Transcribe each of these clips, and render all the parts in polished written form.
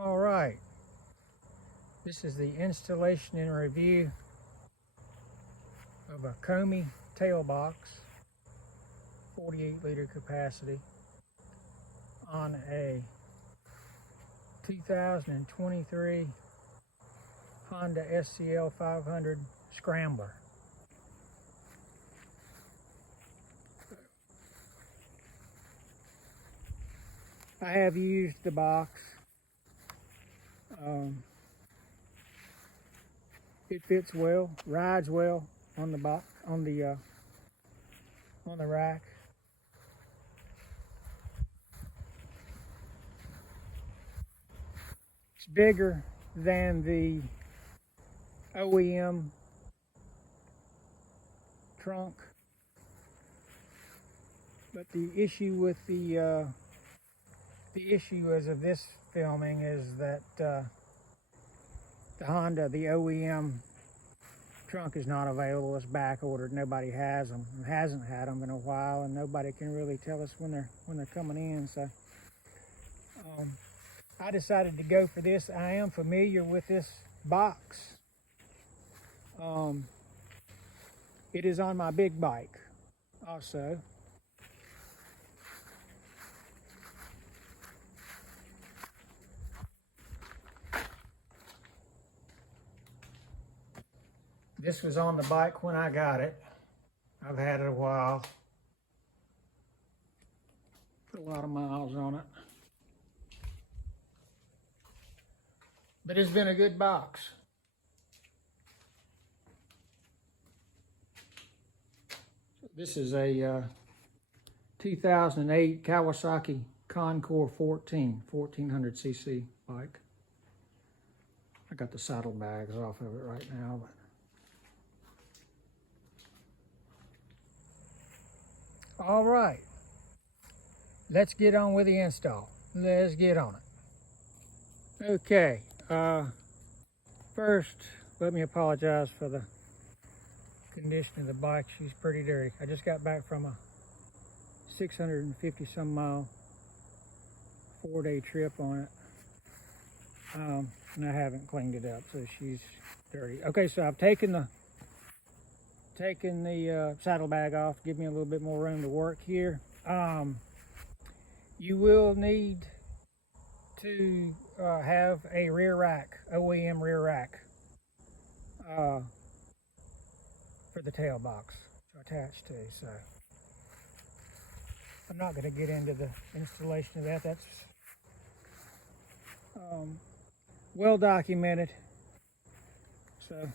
All right, this is the installation and review of a Comie tail box, 48-liter capacity, on a 2023 Honda SCL500 Scrambler. I have used the box. It fits well, rides well on the box, on the rack. It's bigger than the OEM trunk, but the issue with the issue as of this filming is that the Honda, the OEM trunk, is not available. It's back ordered. Nobody has them, and hasn't had them in a while, and nobody can really tell us when they're coming in. So I decided to go for this. I am familiar with this box. It is on my big bike also. This was on the bike when I got it. I've had it a while. Put a lot of miles on it. But it's been a good box. This is a 2008 Kawasaki Concord 1400cc bike. I got the saddlebags off of it right now. All right, let's get on with the install. Let's get on it. Okay, first, let me apologize for the condition of the bike. She's pretty dirty. I just got back from a 650 some mile 4-day trip on it, and I haven't cleaned it up, so she's dirty. Okay, so I've taken the saddlebag off, give me a little bit more room to work here. You will need to have a rear rack, OEM rear rack, for the tail box to attach to. So I'm not going to get into the installation of that. That's well documented. So.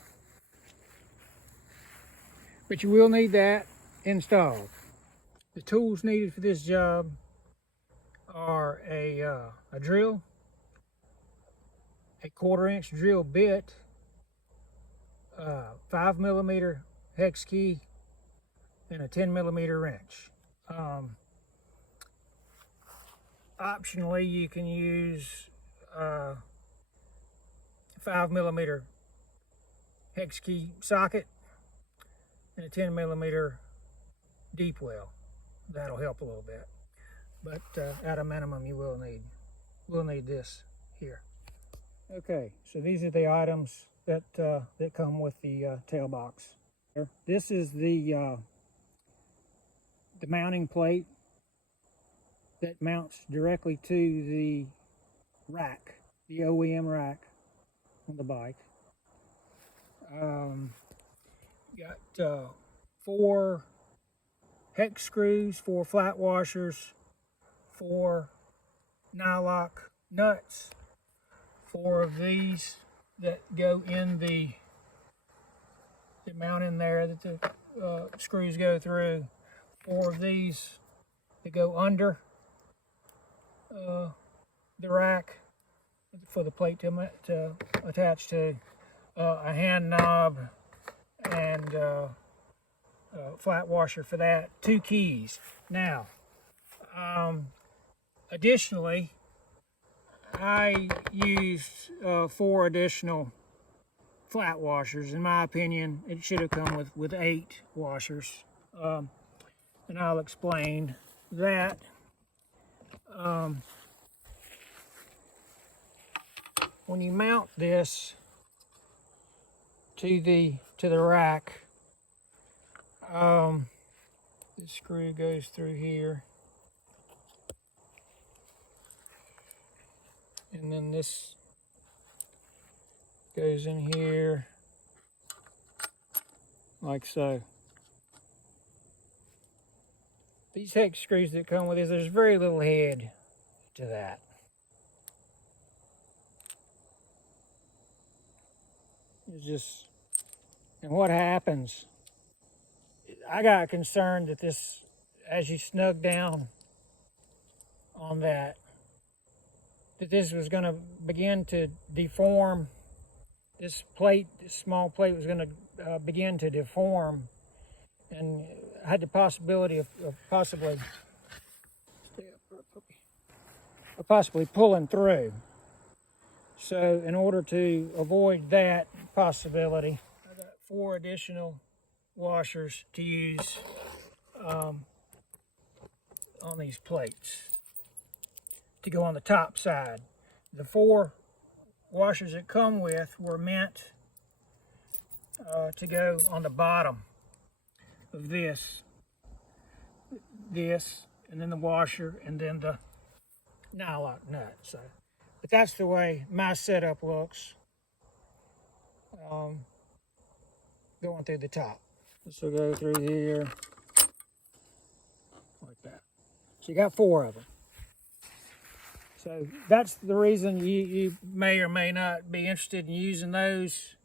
But you will need that installed. The tools needed for this job are a drill, a 1/4-inch drill bit, 5mm hex key, and a 10mm wrench. Optionally, you can use 5mm hex key socket and a 10mm deep well. That'll help a little bit, but at a minimum you will need this here. Okay, so these are the items that that come with the tail box. This is the mounting plate that mounts directly to the rack, the OEM rack on the bike. Got 4 hex screws, 4 flat washers, 4 nylock nuts, 4 of these that go in the mount in there that the screws go through, 4 of these that go under the rack for the plate to attach to, a hand knob, and flat washer for that, 2 keys. Now, additionally, I used 4 additional flat washers. In my opinion, it should have come with 8 washers, and I'll explain that. when you mount this to the rack, the screw goes through here, and then this goes in here like so. These hex screws that come with this, there's very little head to that. It's just, and what happens, I got concerned that this, as you snug down on that this was going to begin to deform. This plate, this small plate, was going to begin to deform, and had the possibility of possibly pulling through. So in order to avoid that possibility, I got 4 additional washers to use on these plates to go on the top side. The 4 washers that come with were meant to go on the bottom of this, and then the washer, and then the nylock nut. So, but that's the way my setup looks, going through the top. This will go through here like that. So you got 4 of them. So that's the reason you may or may not be interested in using those.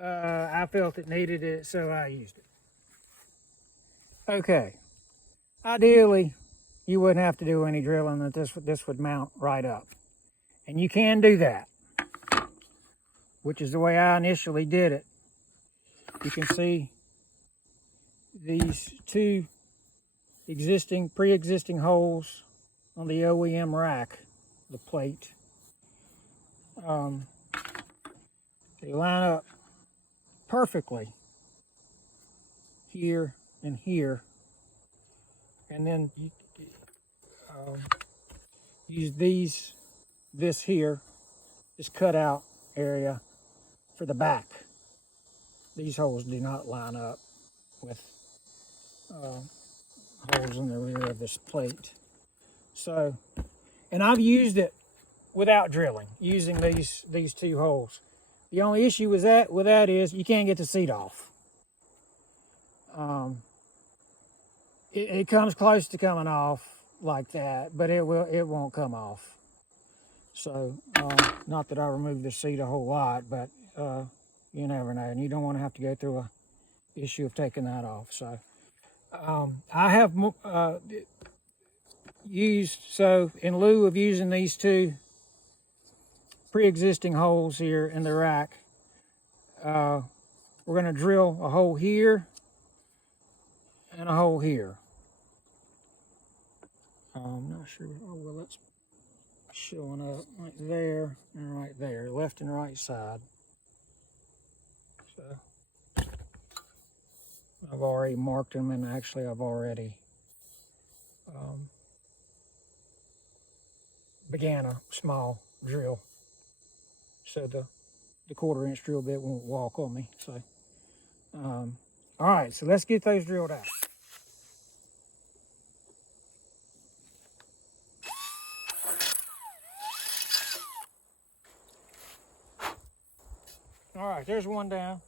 I felt it needed it, so I used it. Okay. Ideally, you wouldn't have to do any drilling, that this would mount right up. And you can do that, which is the way I initially did it. You can see these 2 pre-existing holes on the OEM rack, the plate. They line up perfectly here and here, and then you use this here, this cutout area for the back. These holes do not line up with holes in the rear of this plate. So, and I've used it without drilling, using these 2 holes. The only issue with that is you can't get the seat off. It comes close to coming off like that, but it won't come off. So, not that I remove the seat a whole lot, but you never know, and you don't want to have to go through a issue of taking that off. So, I have so in lieu of using these 2 pre-existing holes here in the rack, we're going to drill a hole here and a hole here. I'm not sure. Oh, well, that's showing up right there and right there, left and right side. So I've already marked them, and actually I've already began a small drill, so the 1/4-inch drill bit won't walk on me. So all right, so let's get those drilled out. All right, there's one down.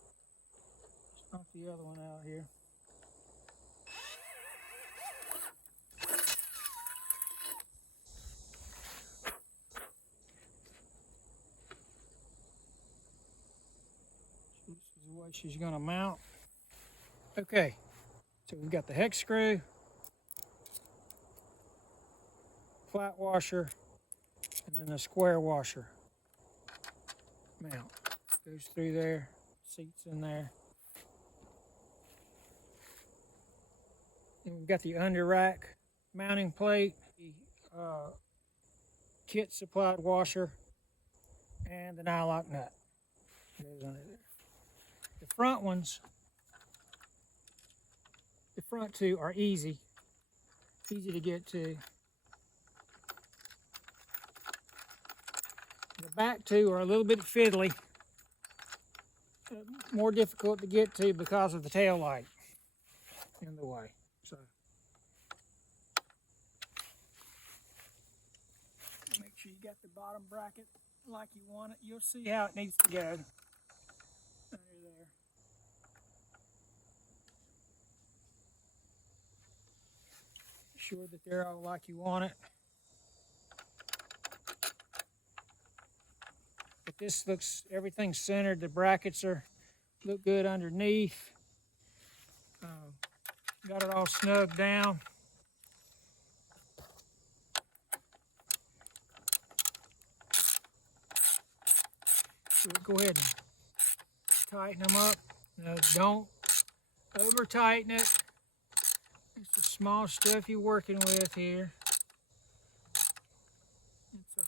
Dump the other one out here. This is the way she's going to mount. Okay, so we've got the hex screw, flat washer, and then the square washer mount. Goes through there, seats in there. Then we've got the under rack mounting plate, the kit supplied washer, and the nylock nut goes under there. The front ones, the front 2 are easy to get to. The back two are a little bit fiddly, more difficult to get to because of the tail light in the way. So make sure you got the bottom bracket like you want it. You'll see how it needs to go under there. Sure that they're all like you want it. But this looks, everything's centered. The brackets look good underneath. Got it all snugged down. So we'll go ahead and tighten them up. No, don't over tighten it. It's the small stuff you're working with here. It's a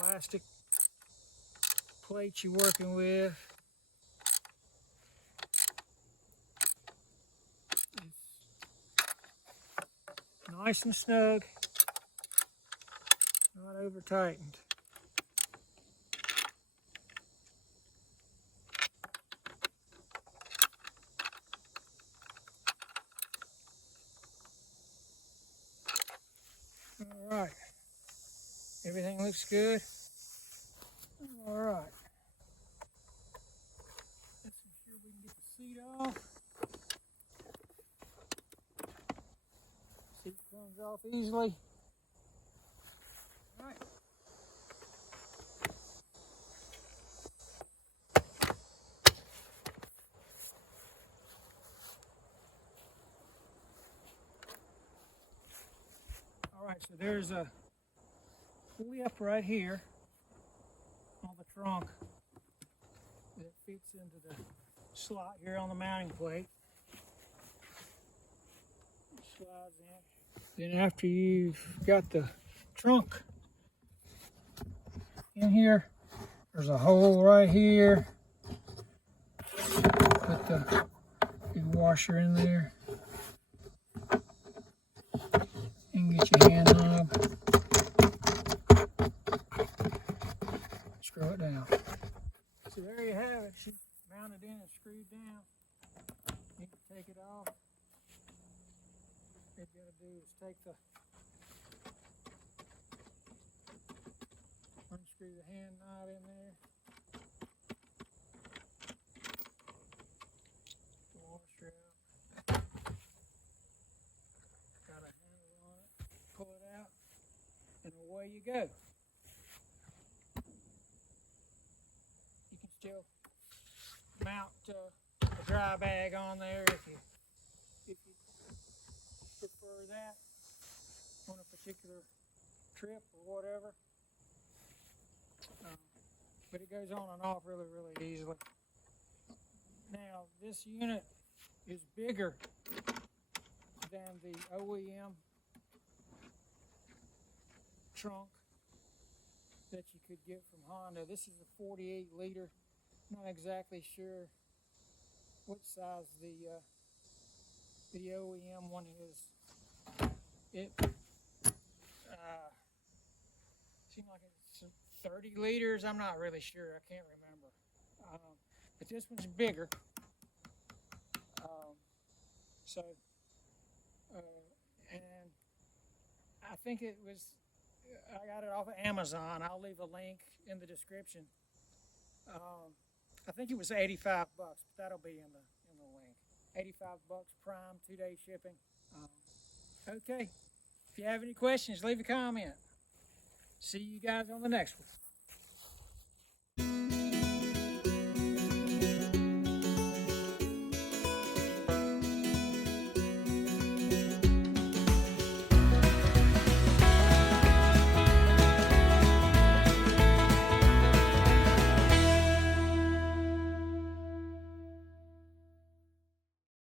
plastic plate you're working with. It's nice and snug, not over tightened. All right, everything looks good. All right, let's make sure we can get the seat off. Seat comes off easily. All right. All right, so there's a lip right here on the trunk that fits into the slot here on the mounting plate. It slides in. Then after you've got the trunk in here, there's a hole right here. Put the big washer in there. And get your hand knob. Screw it down. So there you have it. She's mounted in and screwed down. You can take it off. What you're going to do is take the unscrew the hand knob in there. The washer out. Got a handle on it. Pull it out, and away you go. You can still mount a dry bag on there if you prefer that on a particular trip or whatever. But it goes on and off really easily. Now this unit is bigger than the OEM trunk that you could get from Honda. This is a 48 liter. Not exactly sure what size the OEM one is. It seems like it's 30 liters. I'm not really sure. I can't remember. But this one's bigger. And I think it was, I got it off of Amazon. I'll leave a link in the description. I think it was $85, but that'll be in the link. $85 prime, 2-day shipping. Okay, if you have any questions, leave a comment. See you guys on the next one.